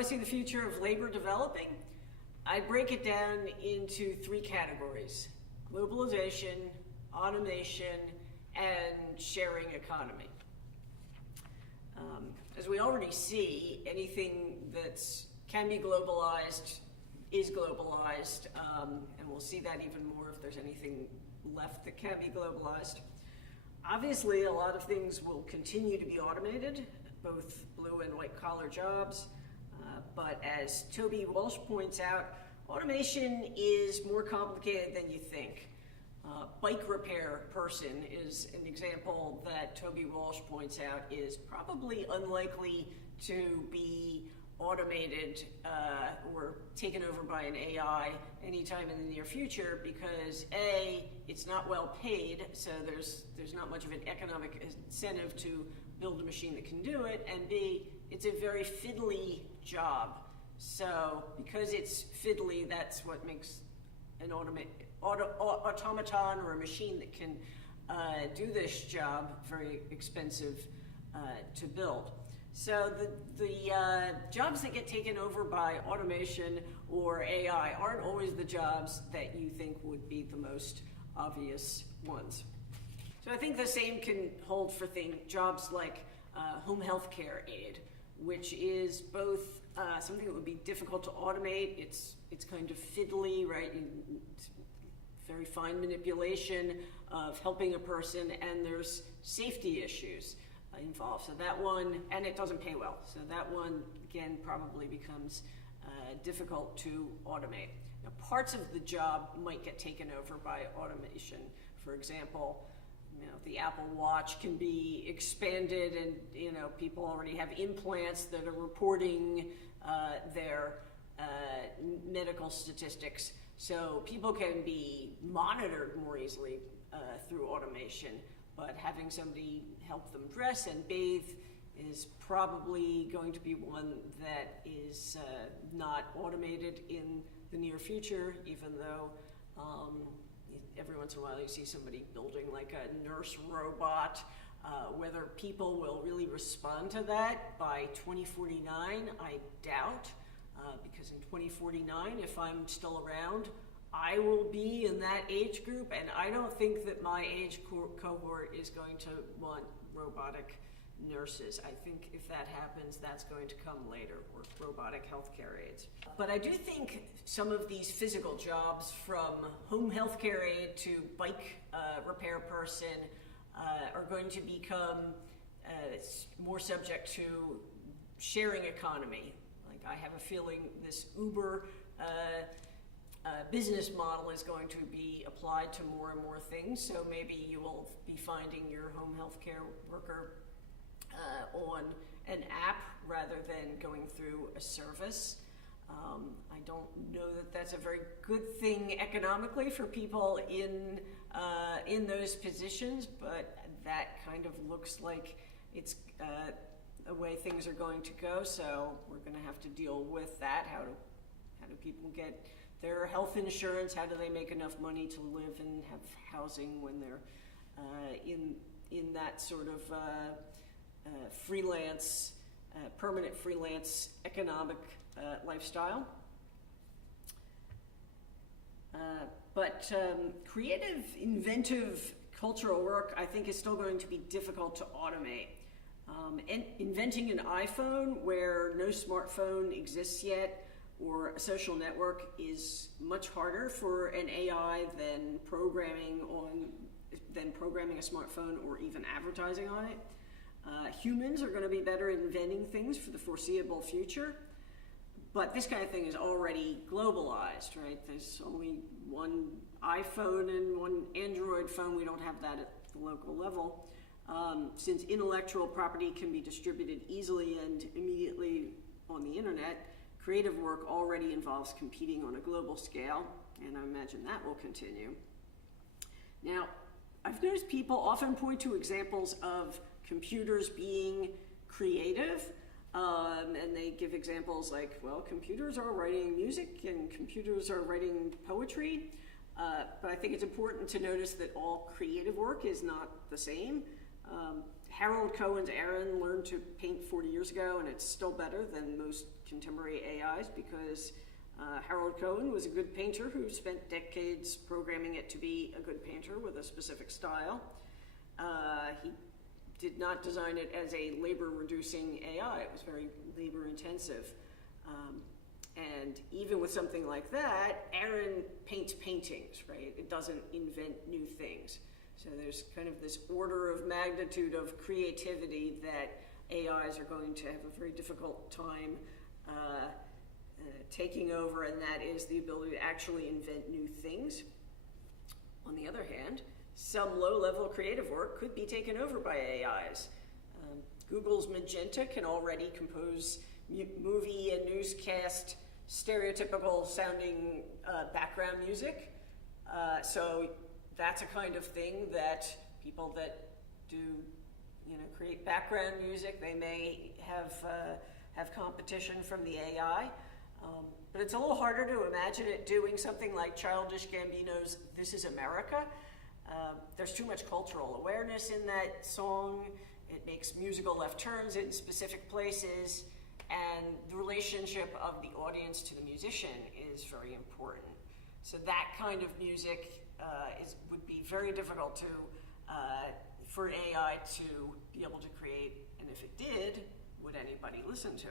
I see the future of labor developing? I break it down into three categories: globalization, automation, and sharing economy. As we already see, anything that can be globalized is globalized, and we'll see that even more if there's anything left that can be globalized. Obviously, a lot of things will continue to be automated, both blue and white collar jobs, but as Toby Walsh points out, automation is more complicated than you think. Bike repair person is an example that Toby Walsh points out is probably unlikely to be automated or taken over by an AI anytime in the near future because A, it's not well paid, so there's not much of an economic incentive to build a machine that can do it, and B, it's a very fiddly job. So because it's fiddly, that's what makes an automaton or a machine that can do this job very expensive to build. So the jobs that get taken over by automation or AI aren't always the jobs that you think would be the most obvious ones. So I think the same can hold for jobs like home health care aid, which is both something that would be difficult to automate. It's kind of fiddly, right? It's very fine manipulation of helping a person, and there's safety issues involved. So that one, and it doesn't pay well. So that one, again, probably becomes difficult to automate. Now, parts of the job might get taken over by automation. For example, the Apple Watch can be expanded, and people already have implants that are reporting their medical statistics. So people can be monitored more easily through automation, but having somebody help them dress and bathe is probably going to be one that is not automated in the near future, even though every once in a while you see somebody building like a nurse robot. Whether people will really respond to that by 2049, I doubt, because in 2049, if I'm still around, I will be in that age group, and I don't think that my age cohort is going to want robotic nurses. I think if that happens, that's going to come later, or robotic healthcare aides. But I do think some of these physical jobs, from home healthcare aide to bike repair person, are going to become more subject to sharing economy. Like, I have a feeling this Uber business model is going to be applied to more and more things, so maybe you will be finding your home healthcare worker on an app rather than going through a service. I don't know that that's a very good thing economically for people in those positions, but that kind of looks like it's the way things are going to go. So we're going to have to deal with that. How do people get their health insurance? How do they make enough money to live and have housing when they're in that sort of freelance, permanent freelance economic lifestyle? But creative, inventive, cultural work, I think, is still going to be difficult to automate. And inventing an iPhone where no smartphone exists yet, or a social network, is much harder for an AI than programming a smartphone or even advertising on it. Humans are going to be better at inventing things for the foreseeable future, but this kind of thing is already globalized, right? There's only one iPhone and one Android phone. We don't have that at the local level. Since intellectual property can be distributed easily and immediately on the internet, creative work already involves competing on a global scale, and I imagine that will continue. Now, I've noticed people often point to examples of computers being creative, and they give examples like, well, computers are writing music and computers are writing poetry, but I think it's important to notice that all creative work is not the same. Harold Cohen's Aaron learned to paint 40 years ago, and it's still better than most contemporary AIs because Harold Cohen was a good painter who spent decades programming it to be a good painter with a specific style. He did not design it as a labor-reducing AI. It was very labor-intensive. And even with something like that, Aaron paints paintings, right? It doesn't invent new things. So there's kind of this order of magnitude of creativity that AIs are going to have a very difficult time taking over, and that is the ability to actually invent new things. On the other hand, some low-level creative work could be taken over by AIs. Google's Magenta can already compose movie and newscast stereotypical sounding background music. So that's a kind of thing that people that do, create background music, they may have competition from the AI. But it's a little harder to imagine it doing something like Childish Gambino's This Is America. There's too much cultural awareness in that song. It makes musical left turns in specific places, and the relationship of the audience to the musician is very important. So that kind of music would be very difficult for AI to be able to create, and if it did, would anybody listen to it?